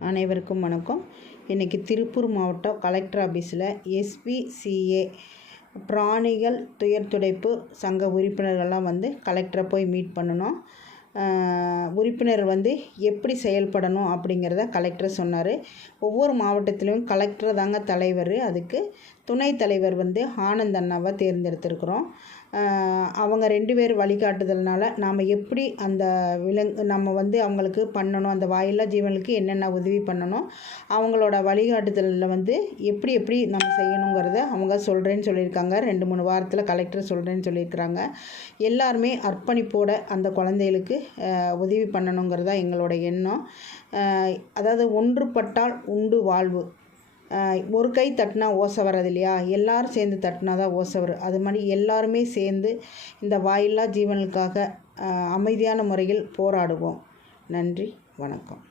அனைவருக்கும் வணக்கம். இன்றைக்கி திருப்பூர் மாவட்டம் கலெக்டர் ஆஃபீஸில் SPCA பிராணிகள் துயர் துடைப்பு சங்க உறுப்பினர்கள்லாம் கலெக்டரை போய் மீட் பண்ணணும். உறுப்பினர் எப்படி செயல்படணும் அப்படிங்கிறத கலெக்டர் சொன்னார். ஒவ்வொரு மாவட்டத்திலையும் கலெக்டர் தாங்க தலைவர். அதுக்கு துணைத் தலைவர் ஆனந்த் அண்ணாவை தேர்ந்தெடுத்திருக்கிறோம். அவங்க 2 பேர் வழிகாட்டுதல்னால நாம் எப்படி அந்த நம்ம அவங்களுக்கு பண்ணணும், அந்த வாயில்லா ஜீவனுக்கு என்னென்ன உதவி பண்ணணும், அவங்களோட வழிகாட்டுதலில் எப்படி நம்ம செய்யணுங்கிறத அவங்க சொல்கிறேன்னு சொல்லியிருக்காங்க. 2-3 வாரத்தில் கலெக்டர் சொல்கிறேன்னு சொல்லியிருக்கிறாங்க. எல்லாருமே அர்ப்பணிப்போட அந்த குழந்தைகளுக்கு உதவி பண்ணணுங்கிறதா எங்களோட எண்ணம். அதாவது ஒன்றுபட்டால் உண்டு வாழ்வு. ஒரு கை தட்டினா ஓசை வர்றது இல்லையா, எல்லாரும் சேர்ந்து தட்டினா தான் ஓசை வரும். அது மாதிரி எல்லாருமே சேர்ந்து இந்த வாயில்லா ஜீவனுக்காக அமைதியான முறையில் போராடுவோம். நன்றி, வணக்கம்.